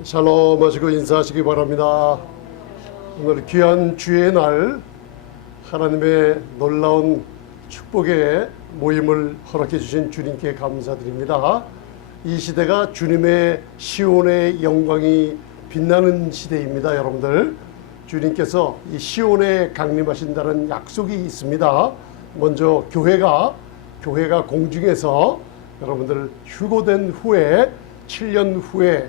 샬롬 하시고 인사하시기 바랍니다. 오늘 귀한 주의 날 하나님의 놀라운 축복의 모임을 허락해 주신 주님께 감사드립니다. 이 시대가 주님의 시온의 영광이 빛나는 시대입니다. 여러분들, 주님께서 이 시온에 강림하신다는 약속이 있습니다. 먼저 교회가 공중에서 여러분들 휴거된 후에 7년 후에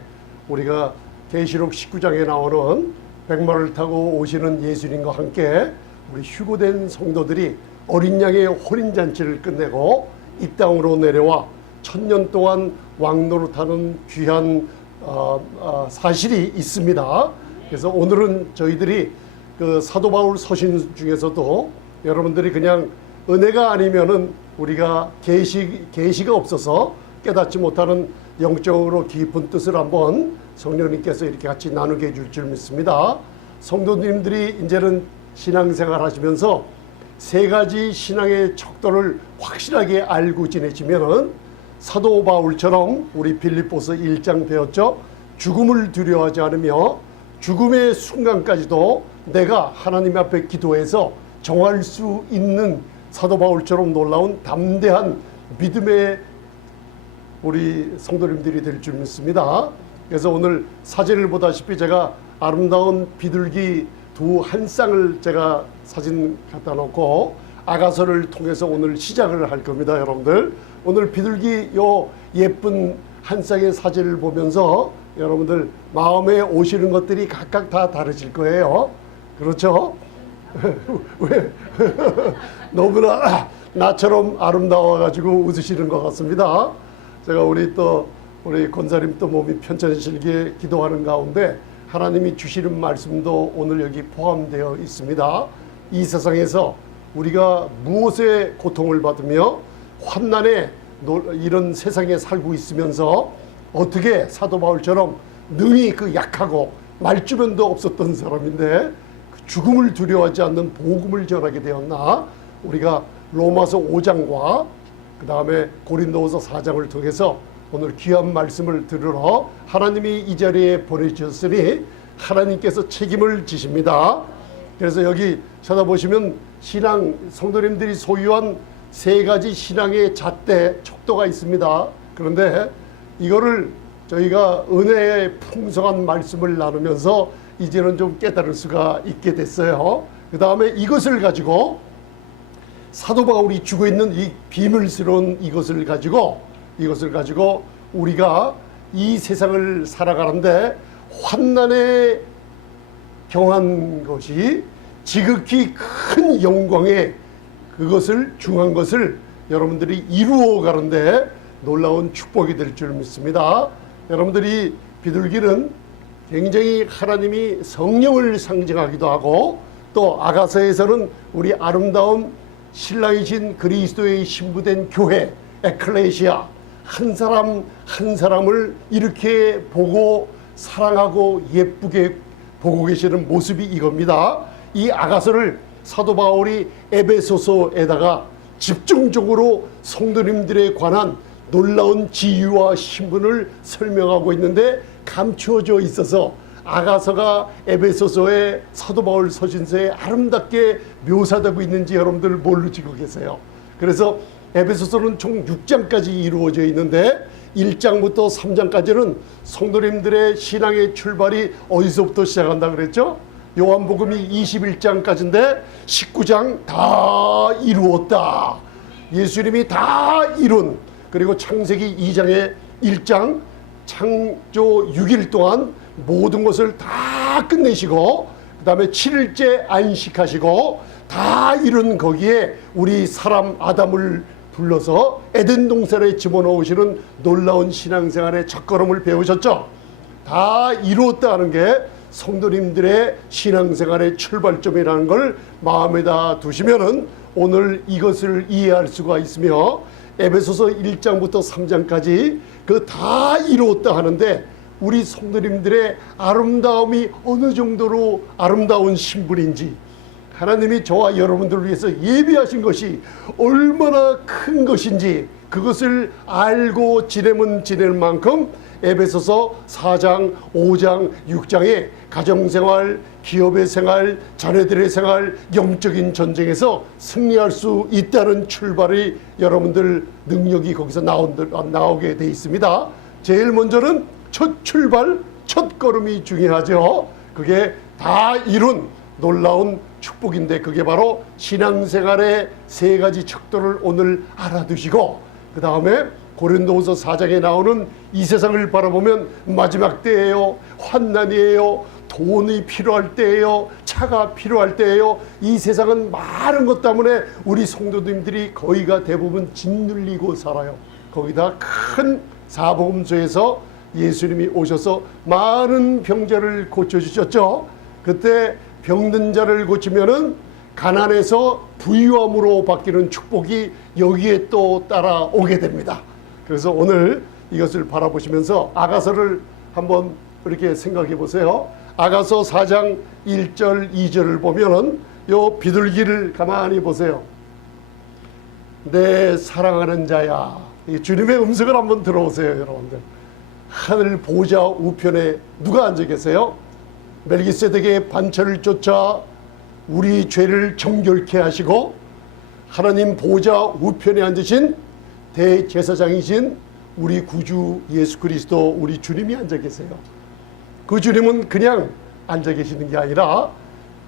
우리가 계시록 19장에 나오는 백마를 타고 오시는 예수님과 함께 우리 휴거된 성도들이 어린 양의 혼인잔치를 끝내고 이 땅으로 내려와 1000년 동안 왕노릇하는 귀한 사실이 있습니다. 그래서 오늘은 저희들이 그 사도 바울 서신 중에서도 여러분들이 그냥 은혜가 아니면은 우리가 계시가 없어서 깨닫지 못하는 영적으로 깊은 뜻을 한번 성령님께서 이렇게 같이 나누게 해줄 줄 믿습니다. 성도님들이 이제는 신앙생활 하시면서 세 가지 신앙의 척도를 확실하게 알고 지내시면은 사도 바울처럼 우리 빌립보서 1장 배웠죠. 죽음을 두려워하지 않으며 죽음의 순간까지도 내가 하나님 앞에 기도해서 정할 수 있는 사도 바울처럼 놀라운 담대한 믿음의 우리 성도님들이 될 줄 믿습니다. 그래서 오늘 사진을 보다시피 제가 아름다운 비둘기 한 쌍을 제가 사진 갖다 놓고 아가서를 통해서 오늘 시작을 할 겁니다. 여러분들, 오늘 비둘기 요 예쁜 한 쌍의 사진을 보면서 여러분들 마음에 오시는 것들이 각각 다 다르실 거예요. 그렇죠? 왜? 너무나 나처럼 아름다워 가지고 웃으시는 것 같습니다. 제가 우리 권사님 또 몸이 편찮으시게 기도하는 가운데 하나님이 주시는 말씀도 오늘 여기 포함되어 있습니다. 이 세상에서 우리가 무엇에 고통을 받으며 환난에 이런 세상에 살고 있으면서 어떻게 사도 바울처럼 능히 그 약하고 말주변도 없었던 사람인데 죽음을 두려워하지 않는 복음을 전하게 되었나? 우리가 로마서 5장과 그 다음에 고린도후서 4장을 통해서 오늘 귀한 말씀을 들으러 하나님이 이 자리에 보내주셨으니 하나님께서 책임을 지십니다. 그래서 여기 쳐다보시면 신앙 성도님들이 소유한 세 가지 신앙의 잣대 척도가 있습니다. 그런데 이거를 저희가 은혜의 풍성한 말씀을 나누면서 이제는 좀 깨달을 수가 있게 됐어요. 그 다음에 이것을 가지고 사도 바울이 주고 있는 이 비밀스러운 이것을 가지고 우리가 이 세상을 살아가는데 환난에 경한 것이 지극히 큰 영광에 그것을 중한 것을 여러분들이 이루어 가는데 놀라운 축복이 될 줄 믿습니다. 여러분들이 비둘기는 굉장히 하나님이 성령을 상징하기도 하고 또 아가서에서는 우리 아름다운 신랑이신 그리스도의 신부된 교회 에클레시아 한 사람 한 사람을 이렇게 보고 사랑하고 예쁘게 보고 계시는 모습이 이겁니다. 이 아가서를 사도 바울이 에베소서에다가 집중적으로 성도님들에 관한 놀라운 지위와 신분을 설명하고 있는데 감추어져 있어서 아가서가 에베소서의 사도 바울 서신서에 아름답게 묘사되고 있는지 여러분들 모르시고 계세요. 그래서 에베소서는 총 6장까지 이루어져 있는데 1장부터 3장까지는 성도님들의 신앙의 출발이 어디서부터 시작한다 그랬죠? 요한복음이 21장까지인데 19장 다 이루었다. 예수님이 다 이룬, 그리고 창세기 2장의 1장 창조 6일 동안 모든 것을 다 끝내시고 그 다음에 7일째 안식하시고 다 이룬 거기에 우리 사람 아담을 불러서 에덴 동산에 집어넣으시는 놀라운 신앙생활의 첫걸음을 배우셨죠. 다 이루었다는 게 성도님들의 신앙생활의 출발점이라는 걸 마음에다 두시면은 오늘 이것을 이해할 수가 있으며 에베소서 1장부터 3장까지 그 다 이루었다 하는데 우리 성도님들의 아름다움이 어느 정도로 아름다운 신분인지 하나님이 저와 여러분들을 위해서 예비하신 것이 얼마나 큰 것인지 그것을 알고 지내면 지낼 만큼 에베소서 4장, 5장, 6장에 가정생활, 기업의 생활, 자녀들의 생활, 영적인 전쟁에서 승리할 수 있다는 출발이 여러분들 능력이 거기서 나오게 돼 있습니다. 제일 먼저는 첫 출발, 첫 걸음이 중요하죠. 그게 다 이룬 놀라운 축복인데, 그게 바로 신앙생활의 세 가지 척도를 오늘 알아두시고, 그 다음에 고린도후서 4장에 나오는 이 세상을 바라보면 마지막 때예요, 환난이에요, 돈이 필요할 때예요, 차가 필요할 때예요. 이 세상은 많은 것 때문에 우리 성도님들이 거의가 대부분 짓눌리고 살아요. 거기다 큰 사복음서에서 예수님이 오셔서 많은 병자를 고쳐주셨죠. 그때 병든 자를 고치면은 가난에서 부유함으로 바뀌는 축복이 여기에 또 따라오게 됩니다. 그래서 오늘 이것을 바라보시면서 아가서를 한번 이렇게 생각해 보세요. 아가서 4장 1절 2절을 보면은 요 비둘기를 가만히 보세요. 내 사랑하는 자야. 이 주님의 음성을 한번 들어보세요, 여러분들. 하늘 보좌 우편에 누가 앉아 계세요? 멜기세덱의 반차를 쫓아 우리 죄를 정결케 하시고 하나님 보좌 우편에 앉으신 대제사장이신 우리 구주 예수 그리스도 우리 주님이 앉아 계세요. 그 주님은 그냥 앉아 계시는 게 아니라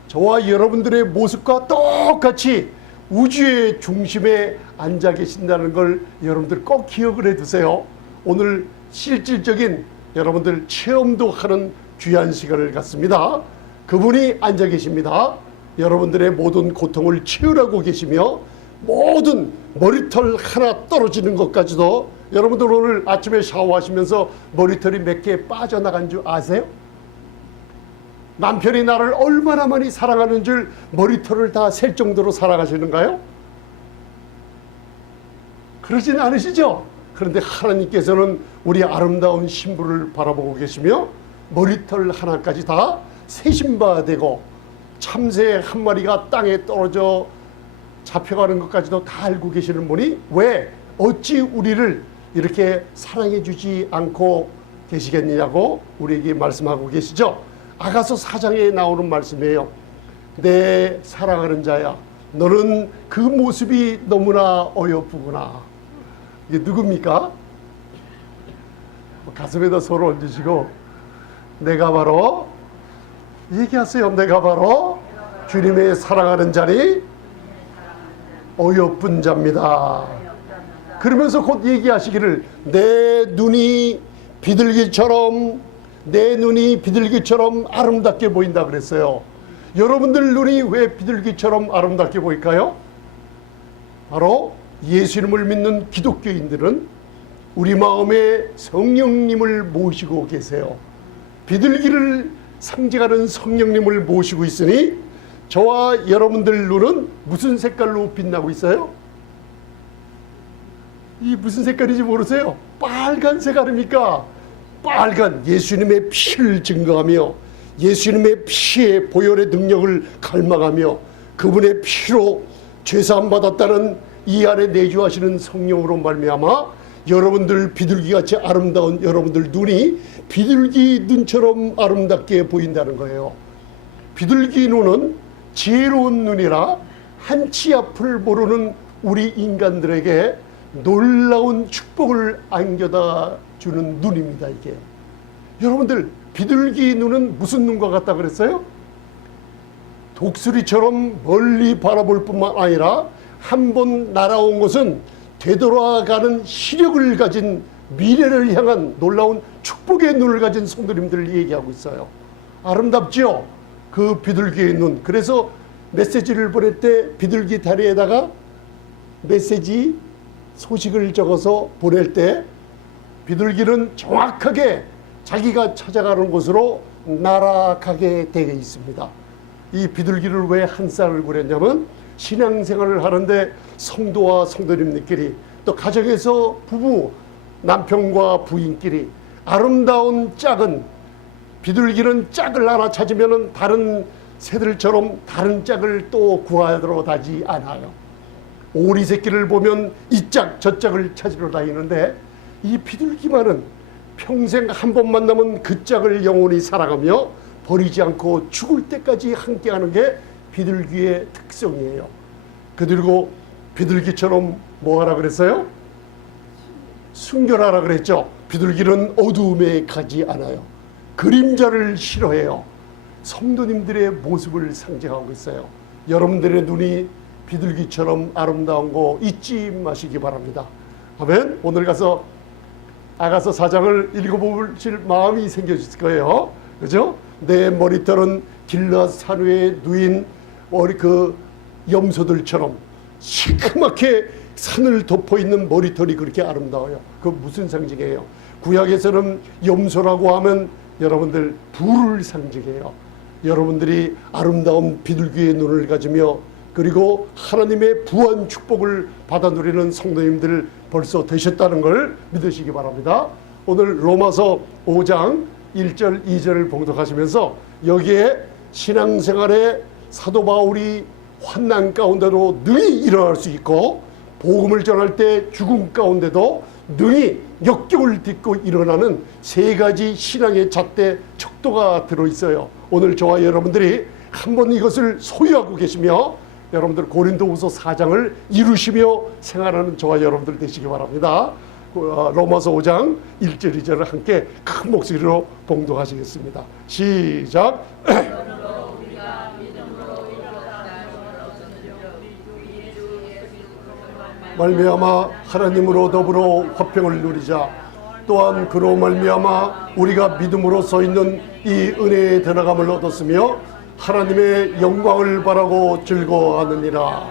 저와 여러분들의 모습과 똑같이 우주의 중심에 앉아 계신다는 걸 여러분들 꼭 기억을 해두세요. 오늘 실질적인 여러분들 체험도 하는 귀한 시간을 갖습니다. 그분이 앉아 계십니다. 여러분들의 모든 고통을 치유하고 계시며 모든 머리털 하나 떨어지는 것까지도, 여러분들 오늘 아침에 샤워하시면서 머리털이 몇 개 빠져나간 줄 아세요? 남편이 나를 얼마나 많이 사랑하는 줄 머리털을 다 셀 정도로 사랑하시는가요? 그러진 않으시죠? 그런데 하나님께서는 우리 아름다운 신부를 바라보고 계시며 머리털 하나까지 다 세신 바 되고 참새 한 마리가 땅에 떨어져 잡혀가는 것까지도 다 알고 계시는 분이 왜 어찌 우리를 이렇게 사랑해 주지 않고 계시겠느냐고 우리에게 말씀하고 계시죠. 아가서 4장에 나오는 말씀이에요. 내 사랑하는 자야, 너는 그 모습이 너무나 어여쁘구나. 이게 누굽니까? 가슴에다 손을 얹으시고 내가 바로, 얘기하세요. 내가 바로 주님의 사랑하는 자니 어여쁜 자입니다. 그러면서 곧 얘기하시기를 내 눈이 비둘기처럼 아름답게 보인다 그랬어요. 여러분들 눈이 왜 비둘기처럼 아름답게 보일까요? 바로 예수님을 믿는 기독교인들은 우리 마음에 성령님을 모시고 계세요. 비둘기를 상징하는 성령님을 모시고 있으니 저와 여러분들 눈은 무슨 색깔로 빛나고 있어요? 이 무슨 색깔인지 모르세요? 빨간색 아닙니까? 빨간 예수님의 피를 증거하며 예수님의 피의 보혈의 능력을 갈망하며 그분의 피로 죄사함 받았다는 이 안에 내주하시는 성령으로 말미암아 여러분들 비둘기같이 아름다운 여러분들 눈이 비둘기 눈처럼 아름답게 보인다는 거예요. 비둘기 눈은 지혜로운 눈이라 한치 앞을 모르는 우리 인간들에게 놀라운 축복을 안겨다 주는 눈입니다. 이게 여러분들 비둘기 눈은 무슨 눈과 같다 그랬어요? 독수리처럼 멀리 바라볼 뿐만 아니라 한 번 날아온 것은 되돌아가는 시력을 가진 미래를 향한 놀라운 축복의 눈을 가진 성도님들을 얘기하고 있어요. 아름답죠? 그 비둘기의 눈. 그래서 메시지를 보낼 때 비둘기 다리에다가 메시지 소식을 적어서 보낼 때 비둘기는 정확하게 자기가 찾아가는 곳으로 날아가게 되어 있습니다. 이 비둘기를 왜 한 쌍을 그렸냐면 신앙생활을 하는데 성도와 성도님들끼리 또 가정에서 부부 남편과 부인끼리 아름다운 짝은 비둘기는 짝을 하나 찾으면 다른 새들처럼 다른 짝을 또 구하러 다지 않아요. 오리 새끼를 보면 이 짝 저 짝을 찾으러 다니는데 이 비둘기만은 평생 한 번 만나면 그 짝을 영원히 사랑하며 버리지 않고 죽을 때까지 함께하는 게 비둘기의 특성이에요. 그리고 비둘기처럼 뭐 하라 그랬어요? 순결하라 그랬죠. 비둘기는 어두움에 가지 않아요. 그림자를 싫어해요. 성도님들의 모습을 상징하고 있어요. 여러분들의 눈이 비둘기처럼 아름다운 거 잊지 마시기 바랍니다. 아멘. 오늘 가서 아가서 4장을 읽어보실 마음이 생겨질 거예요. 그죠? 내 머리털은 길앗 산 위에 누인 그 염소들처럼 시커멓게 산을 덮어있는 머리털이 그렇게 아름다워요. 그 무슨 상징이에요? 구약에서는 염소라고 하면 여러분들 불을 상징해요. 여러분들이 아름다운 비둘기의 눈을 가지며 그리고 하나님의 부한 축복을 받아 누리는 성도님들 벌써 되셨다는 걸 믿으시기 바랍니다. 오늘 로마서 5장 1절 2절을 봉독하시면서 여기에 신앙생활에 사도 바울이 환난 가운데도 능히 일어날 수 있고 복음을 전할 때 죽음 가운데도 능히 역경을 딛고 일어나는 세 가지 신앙의 잣대 척도가 들어있어요. 오늘 저와 여러분들이 한번 이것을 소유하고 계시며 여러분들 고린도후서 4장을 이루시며 생활하는 저와 여러분들 되시기 바랍니다. 로마서 5장 1절 2절을 함께 큰 목소리로 봉독하시겠습니다. 시작. 말미암아 하나님으로 더불어 화평을 누리자. 또한 그로 말미암아 우리가 믿음으로 서 있는 이 은혜의 들어감을 얻었으며 하나님의 영광을 바라고 즐거워하느니라.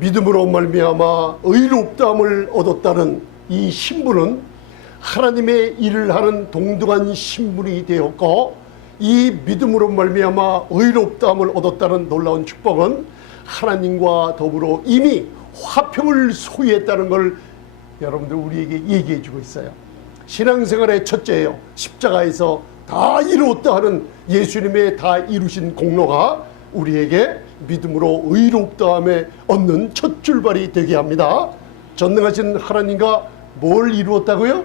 믿음으로 말미암아 의롭다함을 얻었다는 이 신분은 하나님의 일을 하는 동등한 신분이 되었고, 이 믿음으로 말미암아 의롭다함을 얻었다는 놀라운 축복은 하나님과 더불어 이미 화평을 소유했다는 걸 여러분들 우리에게 얘기해 주고 있어요. 신앙생활의 첫째예요. 십자가에서 다 이루었다 하는 예수님의 다 이루신 공로가 우리에게 믿음으로 의롭다함에 얻는 첫 출발이 되게 합니다. 전능하신 하나님과 뭘 이루었다고요?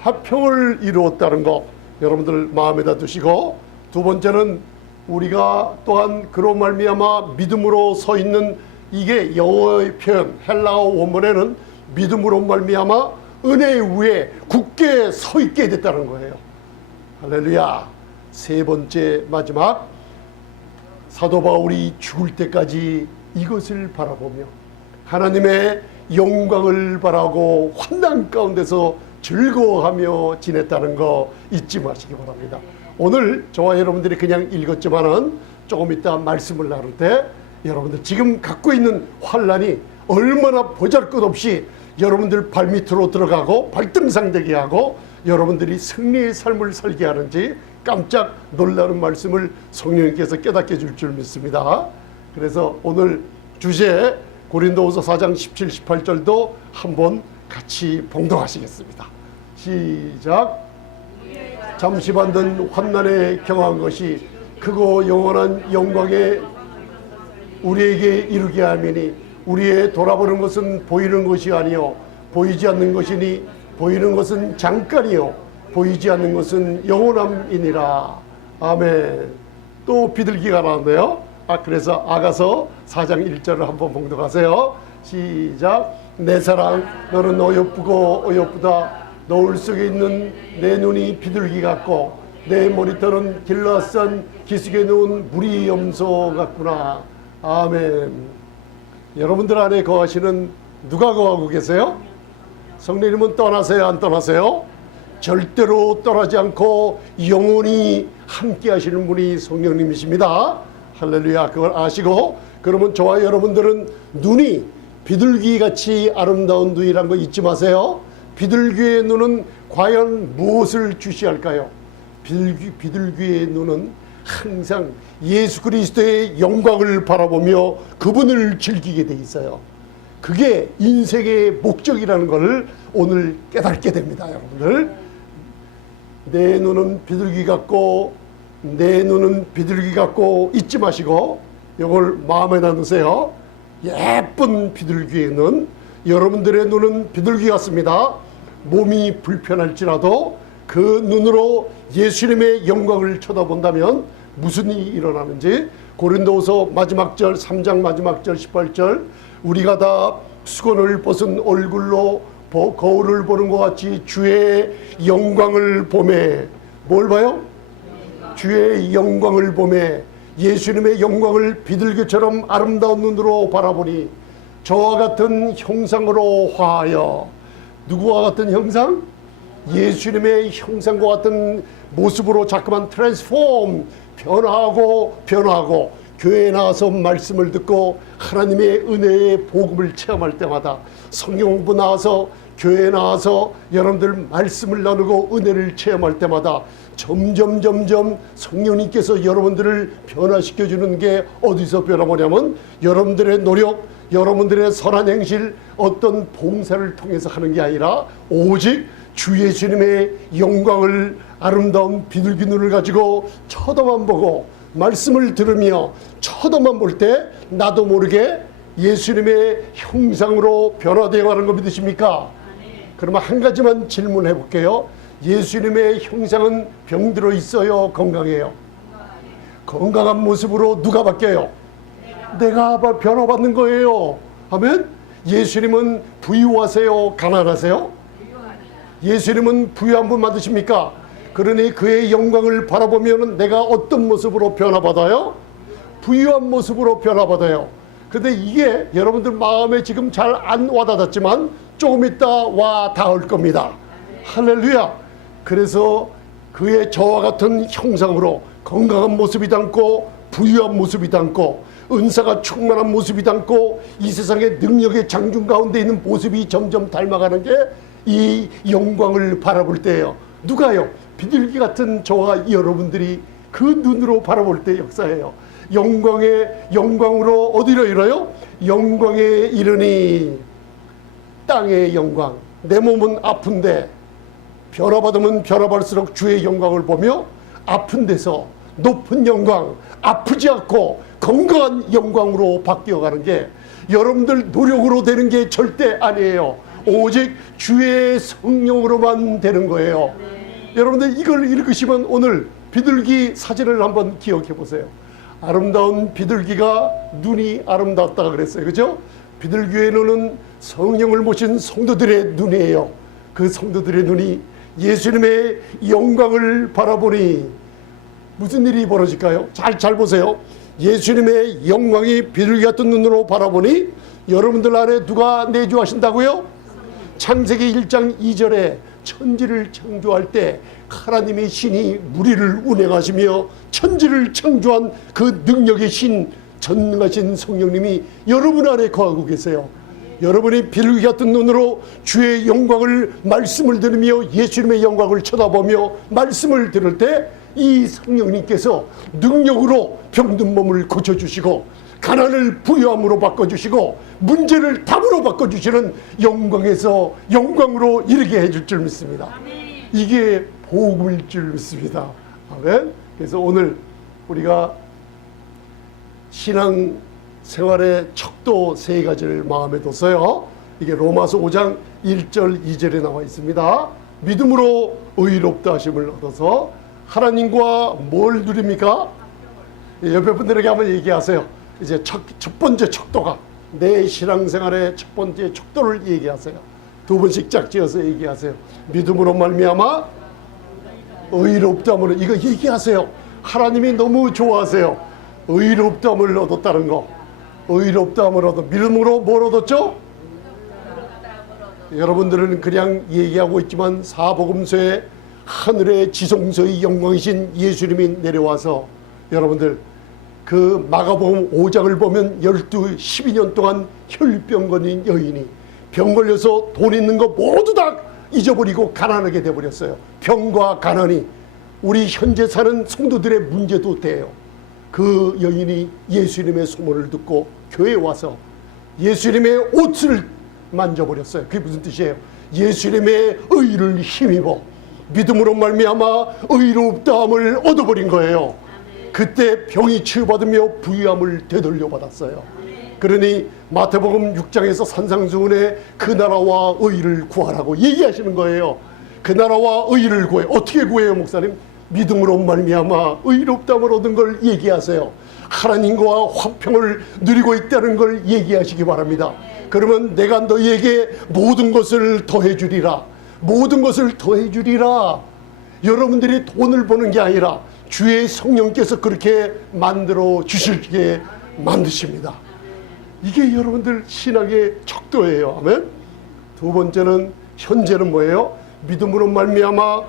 화평을 이루었다는 거 여러분들 마음에다 두시고, 두 번째는 우리가 또한 그로 말미암아 믿음으로 서 있는, 이게 영어의 표현 헬라어 원문에는 믿음으로 말미암아 은혜 위에 굳게 서 있게 됐다는 거예요. 할렐루야. 세 번째 마지막, 사도 바울이 죽을 때까지 이것을 바라보며 하나님의 영광을 바라고 환난 가운데서 즐거워하며 지냈다는 거 잊지 마시기 바랍니다. 오늘 저와 여러분들이 그냥 읽었지만은 조금 이따 말씀을 나눌 때 여러분들 지금 갖고 있는 환난이 얼마나 보잘것없이 여러분들 발밑으로 들어가고 발등상되게 하고 여러분들이 승리의 삶을 살게 하는지 깜짝 놀라는 말씀을 성령님께서 깨닫게 줄 줄 믿습니다. 그래서 오늘 주제 고린도후서 4장 17, 18절도 한번 같이 봉독하시겠습니다. 시작. 잠시 받는 환난에 경한 것이 크고 영원한 영광에 우리에게 이르게 하미니 우리의 돌아보는 것은 보이는 것이 아니요 보이지 않는 것이니 보이는 것은 잠깐이요 보이지 않는 것은 영원함이니라. 아멘. 또 비둘기가 나왔네요. 그래서 아가서 4장 1절을 한번 봉독하세요. 시작. 내 사랑 너는 어여쁘고 어여쁘다. 노을 속에 있는 내 눈이 비둘기 같고 내 머리털은 길라산 기슭에 누운 무리 염소 같구나. 아멘. 여러분들 안에 거하시는 누가 거하고 계세요? 성령님은 떠나세요, 안 떠나세요? 절대로 떠나지 않고 영원히 함께 하시는 분이 성령님이십니다. 할렐루야. 그걸 아시고, 그러면 저와 여러분들은 눈이 비둘기같이 아름다운 눈이란 거 잊지 마세요. 비둘기의 눈은 과연 무엇을 주시할까요? 비둘기의 눈은 항상 예수 그리스도의 영광을 바라보며 그분을 즐기게 돼 있어요. 그게 인생의 목적이라는 것을 오늘 깨닫게 됩니다. 여러분들, 내 눈은 비둘기 같고 내 눈은 비둘기 같고 잊지 마시고 이걸 마음에 나누세요. 예쁜 비둘기의 눈, 여러분들의 눈은 비둘기 같습니다. 몸이 불편할지라도 그 눈으로 예수님의 영광을 쳐다본다면 무슨 일이 일어나는지 고린도후서 마지막 절 3장 마지막 절 18절 우리가 다 수건을 벗은 얼굴로 거울을 보는 것 같이 주의 영광을 보매 뭘 봐요? 주의 영광을 보매 예수님의 영광을 비둘기처럼 아름다운 눈으로 바라보니 저와 같은 형상으로 화하여 누구와 같은 형상? 예수님의 형상과 같은 모습으로 자꾸만 트랜스폼 변화하고 교회에 나와서 말씀을 듣고 하나님의 은혜의 복음을 체험할 때마다 성경 공부 나와서 교회에 나와서 여러분들 말씀을 나누고 은혜를 체험할 때마다 점점 성령님께서 여러분들을 변화시켜주는 게 어디서 변화하냐면 여러분들의 노력, 여러분들의 선한 행실, 어떤 봉사를 통해서 하는 게 아니라 오직 주 예수님의 영광을 아름다운 비둘기 눈을 가지고 쳐다만 보고 말씀을 들으며 쳐다만 볼 때 나도 모르게 예수님의 형상으로 변화되어 가는 거 믿으십니까? 그러면 한 가지만 질문해 볼게요. 예수님의 형상은 병들어 있어요? 건강해요? 건강한 모습으로 누가 바뀌어요? 내가 변화받는 거예요. 하면 예수님은 부유하세요? 가난하세요? 예수님은 부유한 분 맞으십니까? 그러니 그의 영광을 바라보면 내가 어떤 모습으로 변화받아요? 부유한 모습으로 변화받아요. 근데 이게 여러분들 마음에 지금 잘 안 와닿았지만 조금 있다 와 닿을 겁니다. 할렐루야. 그래서 그의 저와 같은 형상으로 건강한 모습이 담고 부유한 모습이 담고 은사가 충만한 모습이 담고 이 세상의 능력의 장중 가운데 있는 모습이 점점 닮아가는 게 이 영광을 바라볼 때예요. 누가요? 비둘기 같은 저와 여러분들이 그 눈으로 바라볼 때 역사예요. 영광으로 어디로 이뤄요? 영광에 이르니 땅의 영광. 내 몸은 아픈데 변화받으면 변화받을수록 주의 영광을 보며 아픈 데서 높은 영광, 아프지 않고 건강한 영광으로 바뀌어가는 게 여러분들 노력으로 되는 게 절대 아니에요. 오직 주의 성령으로만 되는 거예요. 여러분들 이걸 읽으시면 오늘 비둘기 사진을 한번 기억해 보세요. 아름다운 비둘기가 눈이 아름답다 그랬어요. 그죠? 비둘기의 눈은 성령을 모신 성도들의 눈이에요. 그 성도들의 눈이 예수님의 영광을 바라보니 무슨 일이 벌어질까요? 잘 보세요. 예수님의 영광이 비둘기 같은 눈으로 바라보니 여러분들 안에 누가 내주하신다고요? 창세기 1장 2절에 천지를 창조할 때 하나님의 신이 무리를 운행하시며 천지를 창조한 그 능력의 신 전능하신 성령님이 여러분 안에 거하고 계세요. 여러분이 비둘기 같은 눈으로 주의 영광을 말씀을 들으며 예수님의 영광을 쳐다보며 말씀을 들을 때 이 성령님께서 능력으로 병든 몸을 고쳐주시고 가난을 부유함으로 바꿔주시고 문제를 답으로 바꿔주시는 영광에서 영광으로 이르게 해줄 줄 믿습니다. 이게 복음일 줄 믿습니다. 아멘. 그래서 오늘 우리가 신앙생활의 척도 세 가지를 마음에 뒀어요. 이게 로마서 5장 1절 2절에 나와 있습니다. 믿음으로 의롭다 하심을 얻어서 하나님과 뭘 누립니까? 옆에 분들에게 한번 얘기하세요. 이제 첫 번째 척도가 내 신앙생활의 첫 번째 척도를 얘기하세요. 두 번씩 짝지어서 얘기하세요. 믿음으로 말미암아 의롭다함으로 이거 얘기하세요. 하나님이 너무 좋아하세요. 의롭다함을 얻었다는 거. 의롭다함을 얻어 믿음으로 뭘 얻었죠? 여러분들은 그냥 얘기하고 있지만 사복음서에 하늘의 지성소의 영광이신 예수님이 내려와서 여러분들 그 마가복음 5장을 보면 12년 동안 혈병 걸린 여인이 병 걸려서 돈 있는 거 모두 다 잊어버리고 가난하게 돼버렸어요. 병과 가난이 우리 현재 사는 성도들의 문제도 돼요. 그 여인이 예수님의 소문을 듣고 교회에 와서 예수님의 옷을 만져버렸어요. 그게 무슨 뜻이에요? 예수님의 의를 힘입어 믿음으로 말미암아 의롭다함을 얻어버린 거예요. 그때 병이 치유받으며 부유함을 되돌려 받았어요. 그러니 마태복음 6장에서 산상수훈에 그 나라와 의를 구하라고 얘기하시는 거예요. 그 나라와 의를 구해. 어떻게 구해요, 목사님? 믿음으로 말미암아 의롭다함을 얻은 걸 얘기하세요. 하나님과 화평을 누리고 있다는 걸 얘기하시기 바랍니다. 그러면 내가 너희에게 모든 것을 더해주리라. 모든 것을 더해주리라. 여러분들이 돈을 버는 게 아니라 주의 성령께서 그렇게 만들어 주시게 만드십니다. 이게 여러분들 신앙의 척도예요. 아멘. 두 번째는, 현재는 뭐예요? 믿음으로 말미암아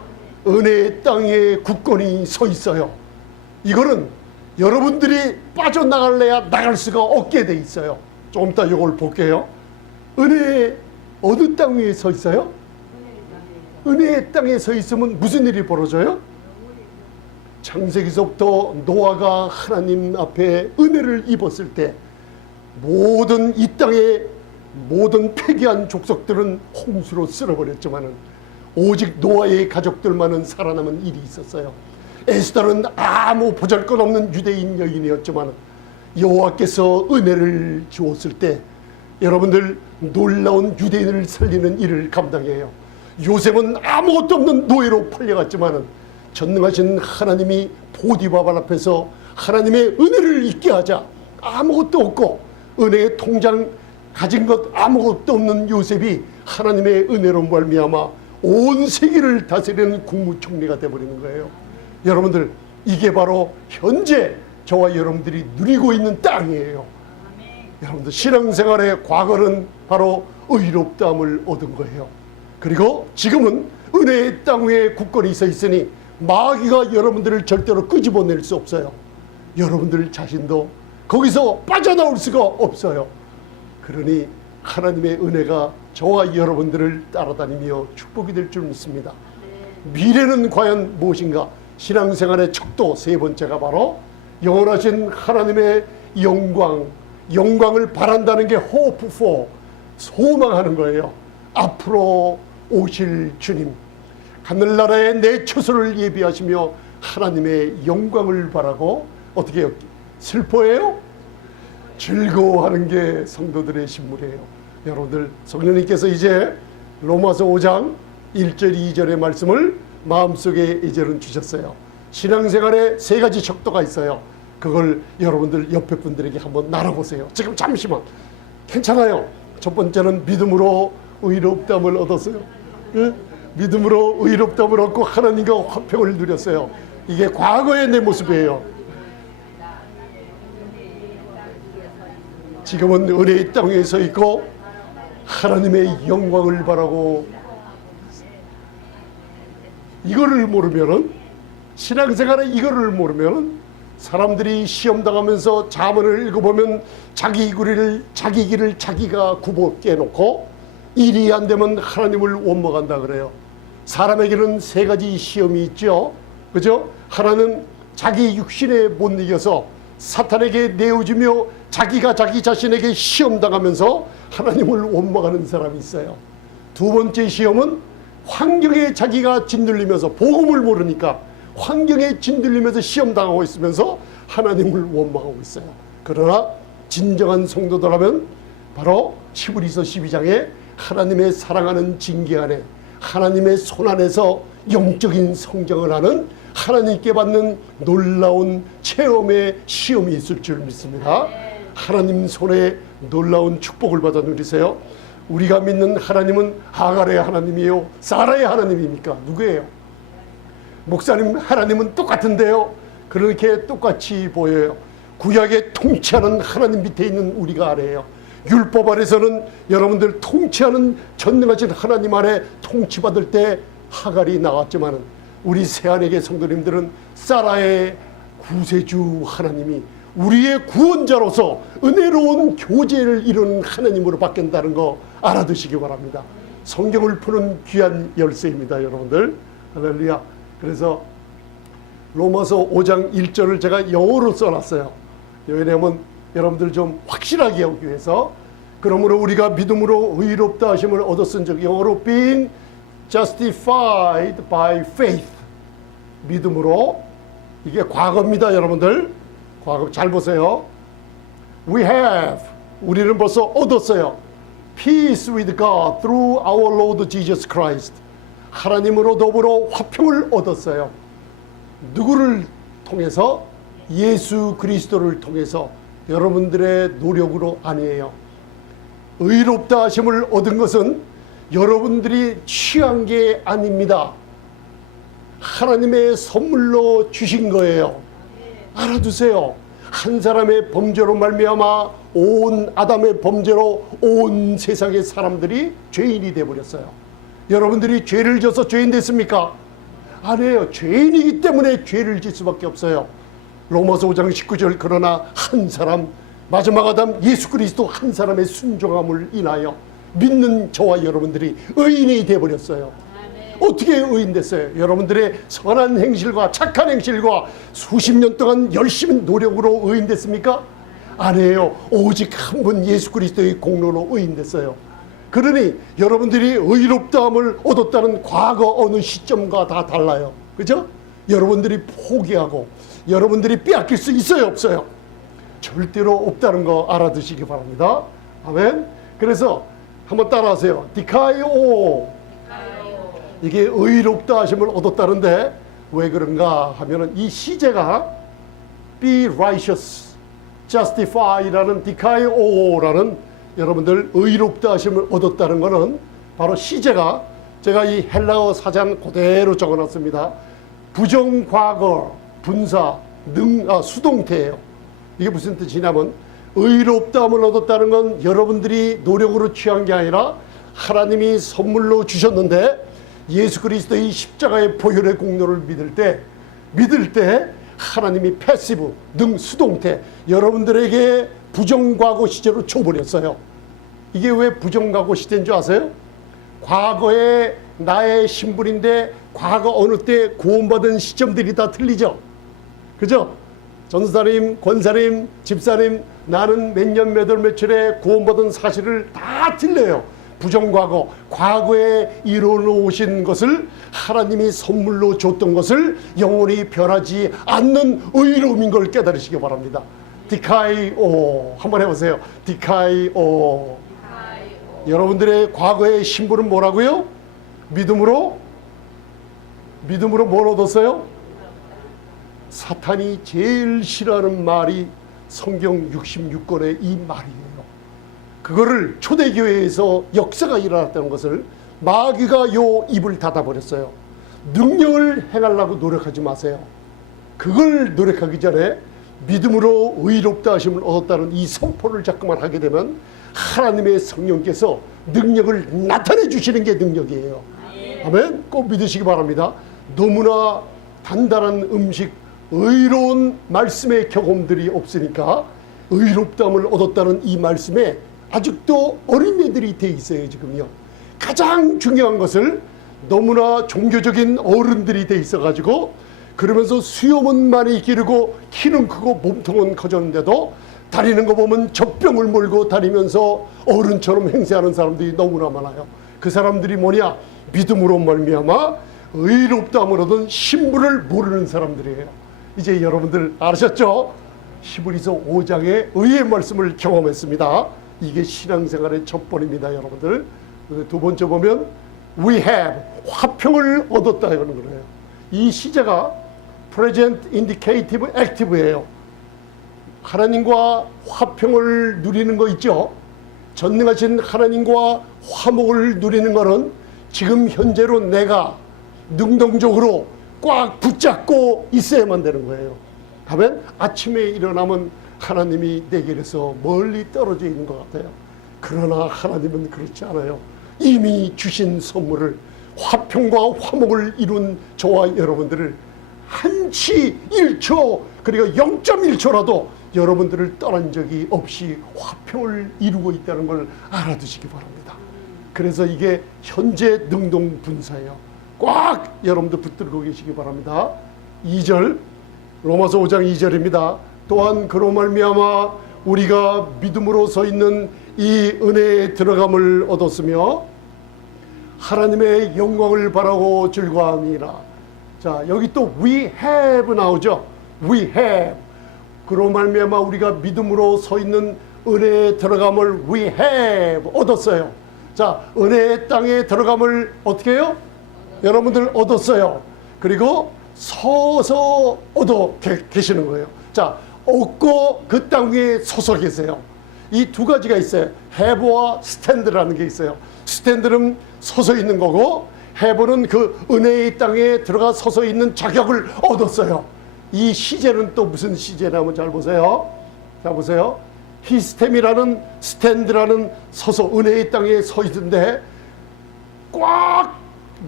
은혜의 땅에 굳건히 서 있어요. 이거는 여러분들이 빠져나갈래야 나갈 수가 없게 돼 있어요. 조금 이따 이걸 볼게요. 은혜의 어느 땅 위에 서 있어요? 은혜의 땅에 서 있으면 무슨 일이 벌어져요? 창세기서부터 노아가 하나님 앞에 은혜를 입었을 때 모든 이 땅의 모든 폐기한 족속들은 홍수로 쓸어버렸지만은 오직 노아의 가족들만은 살아남은 일이 있었어요. 에스더는 아무 보잘것없는 유대인 여인이었지만 여호와께서 은혜를 주었을 때 여러분들 놀라운 유대인을 살리는 일을 감당해요. 요셉은 아무것도 없는 노예로 팔려갔지만 전능하신 하나님이 보디바발 앞에서 하나님의 은혜를 잊게 하자 아무것도 없고 은혜의 통장 가진 것 아무것도 없는 요셉이 하나님의 은혜로 말미암아 온 세계를 다스리는 국무총리가 되어버리는 거예요. 여러분들, 이게 바로 현재 저와 여러분들이 누리고 있는 땅이에요. 여러분들 신앙생활의 과거는 바로 의롭다함을 얻은 거예요. 그리고 지금은 은혜의 땅 위에 굳건히 서 있으니 마귀가 여러분들을 절대로 끄집어낼 수 없어요. 여러분들 자신도 거기서 빠져나올 수가 없어요. 그러니 하나님의 은혜가 저와 여러분들을 따라다니며 축복이 될 줄 믿습니다. 미래는 과연 무엇인가? 신앙생활의 척도 세 번째가 바로 영원하신 하나님의 영광을 바란다는 게 hope for, 소망하는 거예요. 앞으로 오실 주님, 하늘나라의 내 처소를 예비하시며 하나님의 영광을 바라고 어떻게 해요? 슬퍼해요? 즐거워하는 게 성도들의 신물이에요. 여러분들, 성령님께서 이제 로마서 5장 1절 2절의 말씀을 마음속에 이제는 주셨어요. 신앙생활에 세 가지 척도가 있어요. 그걸 여러분들 옆에 분들에게 한번 나눠보세요. 지금 잠시만. 괜찮아요. 첫 번째는 믿음으로 의롭다함을 얻었어요. 예? 믿음으로 의롭다함을 얻고 하나님과 화평을 누렸어요. 이게 과거의 내 모습이에요. 지금은 은혜의 땅에 서 있고 하나님의 영광을 바라고, 이거를 모르면은, 신앙생활에 이거를 모르면은 사람들이 시험 당하면서 자문을 읽어보면 자기 길을 자기가 굽어 깨놓고 일이 안 되면 하나님을 원망한다 그래요. 사람에게는 세 가지 시험이 있죠. 그죠? 하나는 자기 육신에 못 이겨서 사탄에게 내어주며 자기가 자기 자신에게 시험 당하면서 하나님을 원망하는 사람이 있어요. 두 번째 시험은 환경에 자기가 짓눌리면서, 복음을 모르니까 환경에 짓눌리면서 시험 당하고 있으면서 하나님을 원망하고 있어요. 그러나 진정한 성도들하면 바로 히브리서 12장에 하나님의 사랑하는 징계 안에, 하나님의 손 안에서 영적인 성장을 하는, 하나님께 받는 놀라운 체험의 시험이 있을 줄 믿습니다. 하나님 손에 놀라운 축복을 받아 누리세요. 우리가 믿는 하나님은 하갈의 하나님이에요? 사라의 하나님입니까? 누구예요? 목사님, 하나님은 똑같은데요. 그렇게 똑같이 보여요. 구약에 통치하는 하나님 밑에 있는 우리가 아래에요. 율법 아래서는 여러분들 통치하는 전능하신 하나님 아래 통치받을 때 하갈이 나왔지만 우리 새하늘의 성도님들은 사라의 구세주 하나님이 우리의 구원자로서 은혜로운 교제를 이루는 하나님으로 바뀐다는 거 알아두시기 바랍니다. 성경을 푸는 귀한 열쇠입니다, 여러분들. 할렐루야. 그래서 로마서 5장 1절을 제가 영어로 써놨어요. 왜냐하면 여러분들 좀 확실하게 하기 위해서. 그러므로 우리가 믿음으로 의롭다 하심을 얻었은즉, 영어로 being justified by faith, 믿음으로. 이게 과거입니다, 여러분들. 과거 잘 보세요. We have 우리는 벌써 얻었어요. Peace with God through our Lord Jesus Christ. 하나님으로 더불어 화평을 얻었어요. 누구를 통해서? 예수 그리스도를 통해서. 여러분들의 노력으로 아니에요. 의롭다 하심을 얻은 것은 여러분들이 취한 게 아닙니다. 하나님의 선물로 주신 거예요. 알아두세요. 한 사람의 범죄로 말미암아 온 아담의 범죄로 온 세상의 사람들이 죄인이 되어버렸어요. 여러분들이 죄를 져서 죄인 됐습니까? 아니에요. 죄인이기 때문에 죄를 질 수밖에 없어요. 로마서 5장 19절 그러나 한 사람 마지막 아담 예수 그리스도 한 사람의 순종함을 인하여 믿는 저와 여러분들이 의인이 되어버렸어요. 어떻게 의인 됐어요? 여러분들의 선한 행실과 착한 행실과 수십 년 동안 열심히 노력으로 의인 됐습니까? 아니에요. 오직 한 분 예수 그리스도의 공로로 의인 됐어요. 그러니 여러분들이 의롭다함을 얻었다는 과거 어느 시점과 다 달라요. 그죠? 여러분들이 포기하고 여러분들이 빼앗길 수 있어요, 없어요? 절대로 없다는 거 알아두시기 바랍니다. 아멘. 그래서 한번 따라하세요. 디카이오. 이게 의롭다 하심을 얻었다는데 왜 그런가 하면은 이 시제가 be righteous, justify라는 디카이오라는 여러분들 의롭다 하심을 얻었다는 것은 바로 시제가 제가 이 헬라어 사전 그대로 적어놨습니다. 부정과거, 분사, 수동태예요. 이게 무슨 뜻이냐면 의롭다함을 얻었다는 건 여러분들이 노력으로 취한 게 아니라 하나님이 선물로 주셨는데 예수 그리스도의 십자가의 보혈의 공로를 믿을 때 하나님이 패시브, 수동태 여러분들에게 부정과거 시제로 줘버렸어요. 이게 왜 부정과거 시제인 줄 아세요? 과거의 나의 신분인데 과거 어느 때 구원받은 시점들이 다 틀리죠. 그죠? 전사님, 권사님, 집사님 나는 몇 년 몇 월 며칠에 구원받은 사실을 다 틀려요. 부정과거, 과거에 이루어오신 것을 하나님이 선물로 줬던 것을 영원히 변하지 않는 의로움인 걸 깨달으시기 바랍니다. 디카이오 한번 해보세요. 디카이오. 여러분들의 과거의 신분은 뭐라고요? 믿음으로 뭘 얻었어요? 사탄이 제일 싫어하는 말이 성경 66권의 이 말이에요. 그거를 초대교회에서 역사가 일어났다는 것을 마귀가 요 입을 닫아버렸어요. 능력을 행하려고 노력하지 마세요. 그걸 노력하기 전에 믿음으로 의롭다 하심을 얻었다는 이 선포를 자꾸만 하게 되면 하나님의 성령께서 능력을 나타내 주시는 게 능력이에요. 아멘. 꼭 믿으시기 바랍니다. 너무나 단단한 음식, 의로운 말씀의 경험들이 없으니까 의롭다함을 얻었다는 이 말씀에 아직도 어린애들이 돼 있어요. 지금요. 가장 중요한 것을 너무나 종교적인 어른들이 돼 있어가지고 그러면서 수염은 많이 기르고 키는 크고 몸통은 커졌는데도 다니는 거 보면 젖병을 몰고 다니면서 어른처럼 행세하는 사람들이 너무나 많아요. 그 사람들이 뭐냐? 믿음으로 말미암아 의롭다함을 얻은 신분을 모르는 사람들이에요. 이제 여러분들 아셨죠? 히브리서 5장의 의의 말씀을 경험했습니다. 이게 신앙생활의 첫 번입니다, 여러분들. 두 번째 보면 we have 화평을 얻었다 이러는 거예요. 이 시제가 present indicative active예요. 하나님과 화평을 누리는 거 있죠. 전능하신 하나님과 화목을 누리는 것은 지금 현재로 내가 능동적으로 꽉 붙잡고 있어야만 되는 거예요. 하면 아침에 일어나면 하나님이 내 길에서 멀리 떨어져 있는 것 같아요. 그러나 하나님은 그렇지 않아요. 이미 주신 선물을 화평과 화목을 이룬 저와 여러분들을 한치 1초 그리고 0.1초라도 여러분들을 떠난 적이 없이 화평을 이루고 있다는 걸 알아두시기 바랍니다. 그래서 이게 현재 능동분사예요. 꽉 여러분들 붙들고 계시기 바랍니다. 2절 로마서 5장 2절입니다. 또한 그로 말미암아 우리가 믿음으로 서 있는 이 은혜에 들어감을 얻었으며 하나님의 영광을 바라고 즐거워함이라. 자, 여기 또 we have 나오죠. we have. 그로 말미암아 우리가 믿음으로 서 있는 은혜에 들어감을 we have 얻었어요. 자, 은혜의 땅에 들어감을 어떻게 해요? 여러분들 얻었어요. 그리고 서서 얻어 계시는 거예요. 자, 얻고 그 땅 위에 서서 계세요. 이 두 가지가 있어요. have와 stand라는 게 있어요. stand는 서서 있는 거고, have는 그 은혜의 땅에 들어가 서서 있는 자격을 얻었어요. 이 시제는 또 무슨 시제냐면 잘 보세요. 자, 보세요. 히스템이라는 스탠드라는 서서 은혜의 땅에 서 있는데 꽉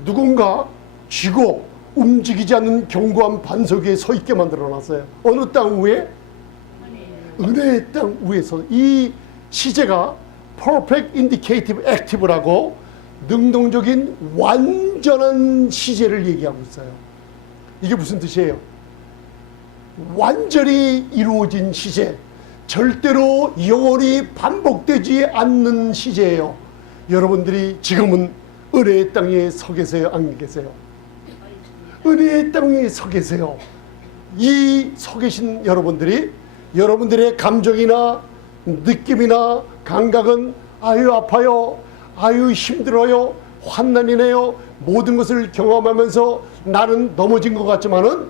누군가 쥐고 움직이지 않는 견고한 반석 위에 서 있게 만들어 놨어요. 어느 땅 위에? 은혜의 땅 위에서. 이 시제가 Perfect Indicative Active라고 능동적인 완전한 시제를 얘기하고 있어요. 이게 무슨 뜻이에요? 완전히 이루어진 시제, 절대로 영원히 반복되지 않는 시제예요. 여러분들이 지금은 은혜의 땅에 서 계세요? 안 계세요? 은혜의 땅에 서 계세요. 이 서 계신 여러분들이 여러분들의 감정이나 느낌이나 감각은 아유 아파요, 아유 힘들어요, 환난이네요, 모든 것을 경험하면서 나는 넘어진 것 같지만은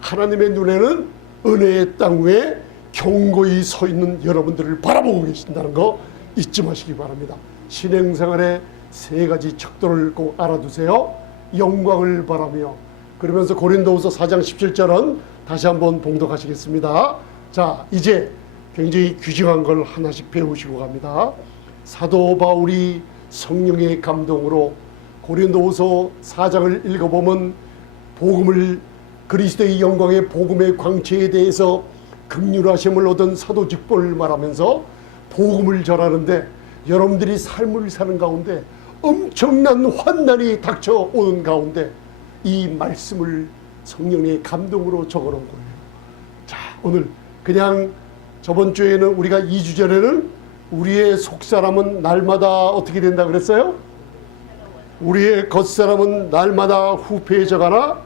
하나님의 눈에는 은혜의 땅 위에 견고히 서 있는 여러분들을 바라보고 계신다는 거 잊지 마시기 바랍니다. 신앙생활의 세 가지 척도를 꼭 알아두세요. 영광을 바라며. 그러면서 고린도후서 4장 17절은 다시 한번 봉독하시겠습니다. 자, 이제 굉장히 귀중한 걸 하나씩 배우시고 갑니다. 사도 바울이 성령의 감동으로 고린도후서 4장을 읽어보면 복음을, 그리스도의 영광의 복음의 광채에 대해서 긍휼하심을 얻은 사도 직분을 말하면서 복음을 전하는데, 여러분들이 삶을 사는 가운데 엄청난 환난이 닥쳐오는 가운데 이 말씀을 성령의 감동으로 적어놓은 거예요. 자, 오늘 그냥 저번 주에는 우리가 2주 전에는 우리의 속사람은 날마다 어떻게 된다 그랬어요? 우리의 겉사람은 날마다 후패해져 가나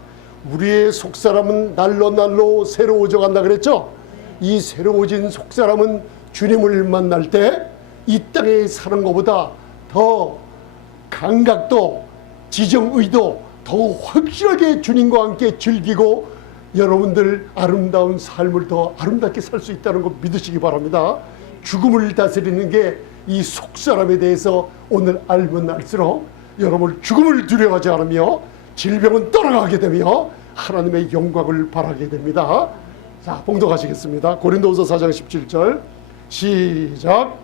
우리의 속사람은 날로 새로워져 간다 그랬죠? 이 새로워진 속사람은 주님을 만날 때 이 땅에 사는 것보다 더 감각도 지정의도 더 확실하게 주님과 함께 즐기고 여러분들 아름다운 삶을 더 아름답게 살 수 있다는 거 믿으시기 바랍니다. 죽음을 다스리는 게 이 속사람에 대해서 오늘 알면 알수록 여러분 죽음을 두려워하지 않으며 질병은 떠나가게 되며 하나님의 영광을 바라게 됩니다. 자, 봉독하시겠습니다. 고린도후서 4장 17절 시작.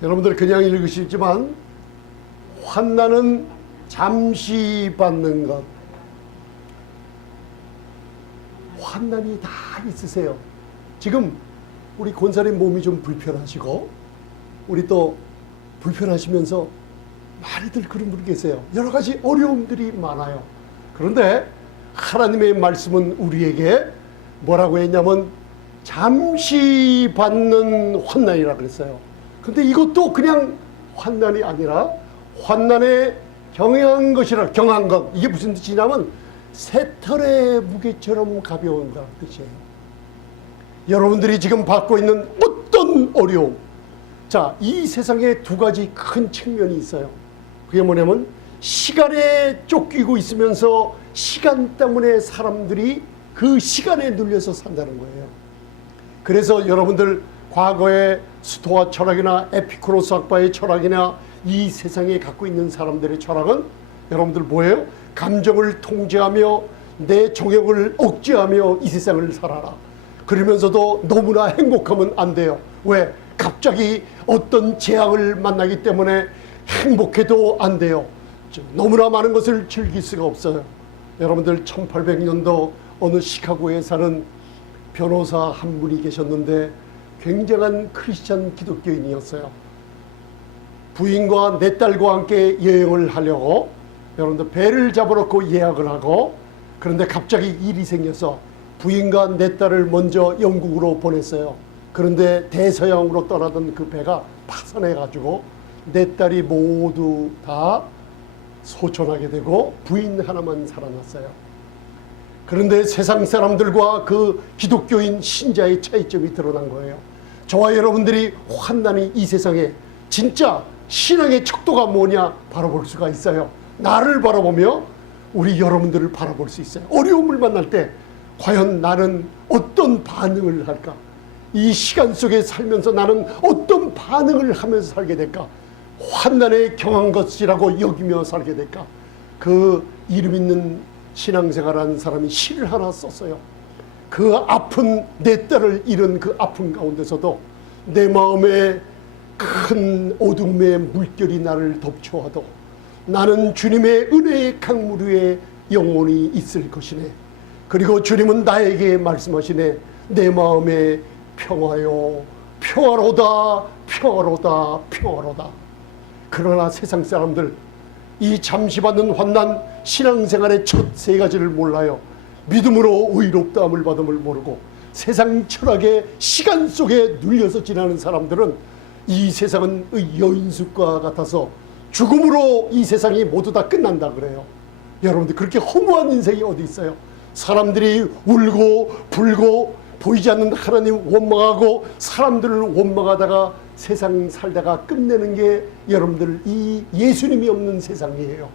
여러분들 그냥 읽으시지만 환난은 잠시 받는 것. 환난이 다 있으세요. 지금 우리 권사님 몸이 좀 불편하시고 우리 또 불편하시면서 많이들 그런 분 계세요. 여러 가지 어려움들이 많아요. 그런데 하나님의 말씀은 우리에게 뭐라고 했냐면 잠시 받는 환난이라 그랬어요. 근데 이것도 그냥 환난이 아니라 환난에 경한 것이라, 경한 것. 이게 무슨 뜻이냐면 새털의 무게처럼 가벼운 거라는 뜻이에요. 여러분들이 지금 받고 있는 어떤 어려움, 자, 이 세상에 두 가지 큰 측면이 있어요. 그게 뭐냐면 시간에 쫓기고 있으면서 시간 때문에 사람들이 그 시간에 눌려서 산다는 거예요. 그래서 여러분들 과거의 스토아 철학이나 에피쿠로스 학파의 철학이나 이 세상에 갖고 있는 사람들의 철학은 여러분들 뭐예요? 감정을 통제하며 내 정욕을 억제하며 이 세상을 살아라. 그러면서도 너무나 행복하면 안 돼요. 왜? 갑자기 어떤 재앙을 만나기 때문에 행복해도 안 돼요. 너무나 많은 것을 즐길 수가 없어요. 여러분들 1800년도 어느 시카고에 사는 변호사 한 분이 계셨는데 굉장한 크리스찬 기독교인이었어요. 부인과 내 딸과 함께 여행을 하려고 여러분들 배를 잡아놓고 예약을 하고, 그런데 갑자기 일이 생겨서 부인과 내 딸을 먼저 영국으로 보냈어요. 그런데 대서양으로 떠나던 그 배가 파산해가지고 내 딸이 모두 다 소천하게 되고 부인 하나만 살아났어요. 그런데 세상 사람들과 그 기독교인 신자의 차이점이 드러난 거예요. 저와 여러분들이 환난이 이 세상에 진짜 신앙의 척도가 뭐냐 바라볼 수가 있어요. 나를 바라보며 우리 여러분들을 바라볼 수 있어요. 어려움을 만날 때 과연 나는 어떤 반응을 할까? 이 시간 속에 살면서 나는 어떤 반응을 하면서 살게 될까? 환난에 경한 것이라고 여기며 살게 될까? 그 이름 있는 신앙생활하는 사람이 시를 하나 썼어요. 그 아픈 내 딸을 잃은 그 아픔 가운데서도 내 마음에 큰 어둠의 물결이 나를 덮쳐와도 나는 주님의 은혜의 강물 위에 영원히 있을 것이네. 그리고 주님은 나에게 말씀하시네. 내 마음에 평화요 평화로다 평화로다 평화로다. 그러나 세상 사람들 이 잠시 받는 환난 신앙생활의 첫 세 가지를 몰라요. 믿음으로 의롭다함을 받음을 모르고 세상 철학의 시간 속에 눌려서 지나는 사람들은 이 세상은 여인숙과 같아서 죽음으로 이 세상이 모두 다 끝난다 그래요. 여러분들 그렇게 허무한 인생이 어디 있어요? 사람들이 울고 불고 보이지 않는 하나님 원망하고 사람들을 원망하다가 세상 살다가 끝내는 게 여러분들 이 예수님이 없는 세상이에요.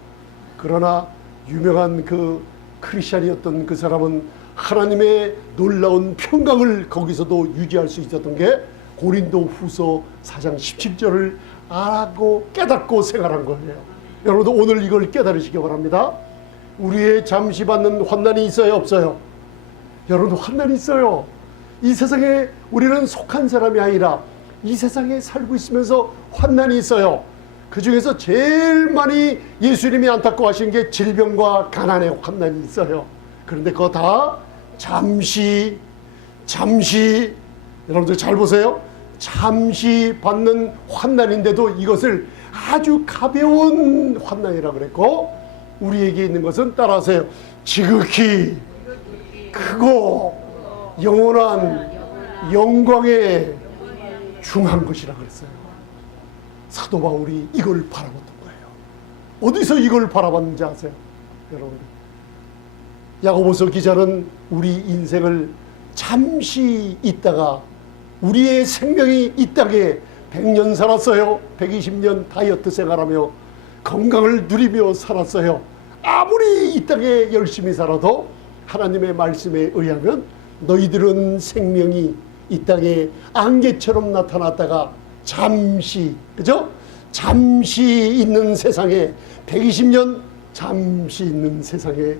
그러나 유명한 그 크리스찬이었던 그 사람은 하나님의 놀라운 평강을 거기서도 유지할 수 있었던 게 고린도 후서 4장 17절을 알고 깨닫고 생활한 거예요. 여러분도 오늘 이걸 깨달으시기 바랍니다. 우리의 잠시 받는 환난이 있어요 없어요? 여러분도 환난이 있어요. 이 세상에 우리는 속한 사람이 아니라 이 세상에 살고 있으면서 환난이 있어요. 그 중에서 제일 많이 예수님이 안타까워하신 게 질병과 가난의 환난이 있어요. 그런데 그거 다 잠시 여러분들 잘 보세요. 잠시 받는 환난인데도 이것을 아주 가벼운 환난이라고 그랬고 우리에게 있는 것은 따라하세요. 지극히 크고 영원한 영광에 중한 것이라 그랬어요. 사도 바울이 이걸 바라봤던 거예요. 어디서 이걸 바라봤는지 아세요? 여러분, 야고보서 기자는 우리 인생을 잠시 있다가 우리의 생명이 이 땅에 100년 살았어요. 120년 다이어트 생활하며 건강을 누리며 살았어요. 아무리 이 땅에 열심히 살아도 하나님의 말씀에 의하면 너희들은 생명이 이 땅에 안개처럼 나타났다가 잠시, 그죠? 잠시 있는 세상에 120년 잠시 있는 세상에